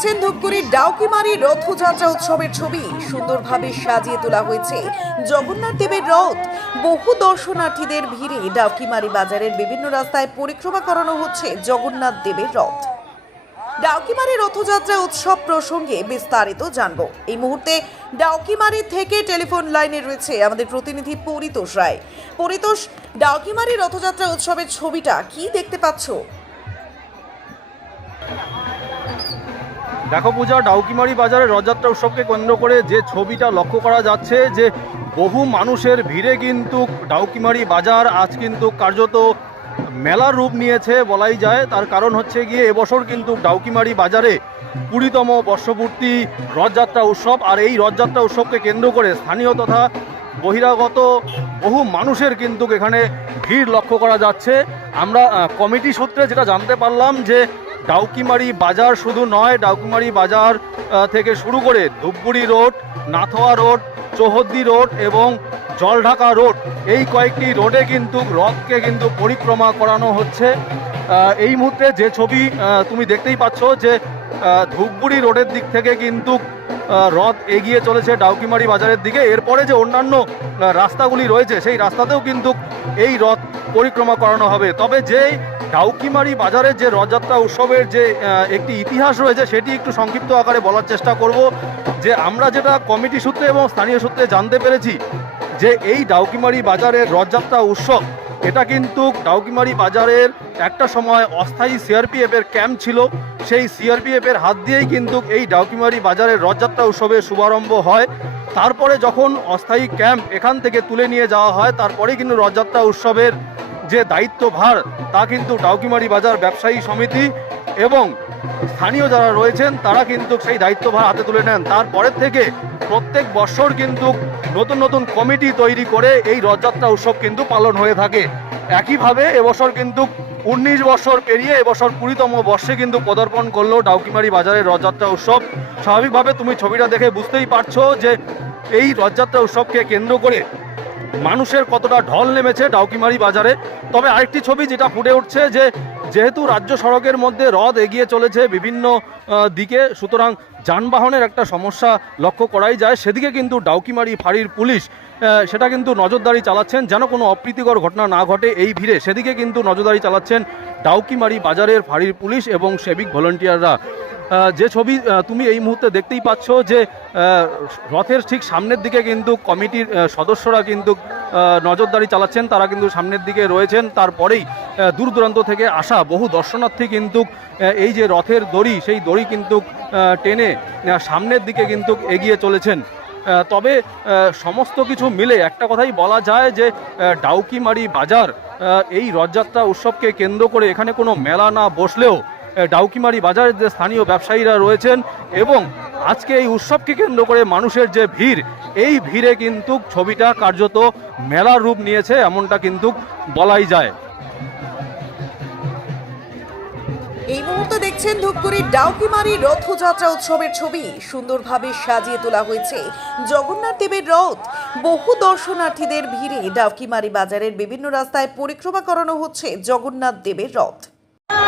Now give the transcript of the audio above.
দেখছেন ধূপগুড়ির ডাউকিমারি রথযাত্রা উৎসবের ছবি। সুন্দরভাবে সাজিয়ে তোলা হয়েছে জগন্নাথ দেবের রথ। বহু দর্শনার্থীদের ভিড়ে ডাউকিমারি বাজারের বিভিন্ন রাস্তায় পরিক্রমা করানো হচ্ছে জগন্নাথ দেবের রথ। ডাউকিমারি রথযাত্রা উৎসব প্রসঙ্গে বিস্তারিত জানব। এই মুহূর্তে ডাউকিমারি থেকে টেলিফোন লাইনে রয়েছে আমাদের প্রতিনিধি পরিতোষ রায়। পরিতোষ ডাউকিমারি রথযাত্রা উৎসবের ছবিটা কি দেখতে পাচ্ছো? দেখো পূজা, ডাউকিমারি বাজারে রথযাত্রা উৎসবকে কেন্দ্র করে যে ছবিটা লক্ষ্য করা যাচ্ছে, যে বহু মানুষের ভিড়ে কিন্তু ডাউকিমারি বাজার আজ কিন্তু কার্যত মেলার রূপ নিয়েছে বলাই যায়। তার কারণ হচ্ছে গিয়ে এবছর কিন্তু ডাউকিমারি বাজারে কুড়িতম বর্ষপূর্তি রথযাত্রা উৎসব, আর এই রথযাত্রা উৎসবকে কেন্দ্র করে স্থানীয় তথা বহিরাগত বহু মানুষের কিন্তু এখানে ভিড় লক্ষ্য করা যাচ্ছে। আমরা কমিটি সূত্রে যেটা জানতে পারলাম যে ডাউকিমারি বাজার শুধু নয়, ডাউকিমারি বাজার থেকে শুরু করে Dhupguri road, Nathua road, Chauhaddi road এবং জলঢাকা রোড এই কয়েকটি রোডে কিন্তু রথকে কিন্তু পরিক্রমা করানো হচ্ছে। এই মুহূর্তে যে ছবি তুমি দেখতেই পাচ্ছ যে ধূপগুড়ি রোডের দিক থেকে কিন্তু রথ এগিয়ে চলেছে ডাউকিমারি বাজারের দিকে। এরপরে যে অন্যান্য রাস্তাগুলি রয়েছে, সেই রাস্তাতেও কিন্তু এই রথ পরিক্রমা করানো হবে। তবে যেই ডাউকিমারি বাজারের যে রথযাত্রা উৎসবের যে একটি ইতিহাস রয়েছে, সেটি একটু সংক্ষিপ্ত আকারে বলার চেষ্টা করব। যে আমরা যেটা কমিটি সূত্রে এবং স্থানীয় সূত্রে জানতে পেরেছি, যে এই ডাউকিমারি বাজারের রথযাত্রা উৎসব, এটা কিন্তু ডাউকিমারি বাজারের একটা সময় অস্থায়ী সিআরপিএফ এর ক্যাম্প ছিল। সেই সিআরপিএফ এর হাত দিয়েই কিন্তু এই ডাউকিমারি বাজারের রথযাত্রা উৎসবের শুভারম্ভ হয়। তারপরে যখন অস্থায়ী ক্যাম্প এখান থেকে তুলে নিয়ে যাওয়া হয় তারপরে কিন্তু রথযাত্রা উৎসবের যে দায়িত্বভার তা কিন্তু ডাউকিমারি বাজার ব্যবসায়ী সমিতি এবং স্থানীয় যারা রয়েছেন, তারা কিন্তু সেই দায়িত্বভার হাতে তুলে নেন। তারপরের থেকে প্রত্যেক বছর কিন্তু নতুন নতুন কমিটি তৈরি করে এই রথযাত্রা উৎসব কিন্তু পালন হয়ে থাকে। একইভাবে এবছর কিন্তু উনিশ বছর পেরিয়ে এবছর কুড়িতম বর্ষে কিন্তু পদার্পণ করল ডাউকিমারি বাজারের রথযাত্রা উৎসব। স্বাভাবিকভাবে তুমি ছবিটা দেখে বুঝতেই পারছ যে এই রথযাত্রা উৎসবকে কেন্দ্র করে মানুষের কতটা ঢল নেমেছে ডাউকিমারি বাজারে। তবে আরেকটি ছবি যেটা ফুটে উঠছে যে, যেহেতু রাজ্য সড়কের মধ্যে রথ এগিয়ে চলেছে বিভিন্ন দিকে, সুতরাং যানবাহনের একটা সমস্যা লক্ষ্য করাই যায়। সেদিকে কিন্তু ডাউকিমারি ফাঁড়ির পুলিশ সেটা কিন্তু নজরদারি চালাচ্ছেন, যেন কোনো অপ্রীতিকর ঘটনা না ঘটে এই ভিড়ে। সেদিকে কিন্তু নজরদারি চালাচ্ছেন ডাউকিমারি বাজারের ফাঁড়ির পুলিশ এবং সেবিক ভলেন্টিয়াররা। যে ছবি তুমি এই মুহূর্তে দেখতেই পাচ্ছ যে রথের ঠিক সামনের দিকে কিন্তু কমিটির সদস্যরা কিন্তু নজরদারি চালাচ্ছেন। তারা কিন্তু সামনের দিকে রয়েছেন। তারপরেই দূর দূরান্ত থেকে আসা বহু দর্শনার্থী কিন্তু এই যে রথের দড়ি, সেই দড়ি কিন্তু টেনে সামনের দিকে কিন্তু এগিয়ে চলেছেন। তবে সমস্ত কিছু মিলে একটা কথাই বলা যায় যে ডাউকিমারি বাজার এই রথযাত্রা উৎসবকে কেন্দ্র করে এখানে কোনো মেলা না বসলেও ডাউকিমারি বাজারের যে স্থানীয় ব্যবসায়ীরা রয়েছেন এবং আজকে এই উৎসবকে কেন্দ্র করে মানুষের যে ভিড়, এই ভিড়ে কিন্তু ছবিটা কার্যত মেলার রূপ নিয়েছে, এমনটা কিন্তু বলাই যায়। এই মুহূর্তে দেখছেন ধূপগুড়ির ডাউকিমারি রথযাত্রা উৎসবের ছবি। সুন্দরভাবে সাজিয়ে তোলা হয়েছে জগন্নাথ দেবের রথ। বহু দর্শনার্থীদের ভিড়ে ডাউকিমারি বাজারের বিভিন্ন রাস্তায় পরিক্রমা করানো হচ্ছে জগন্নাথ দেবের রথ।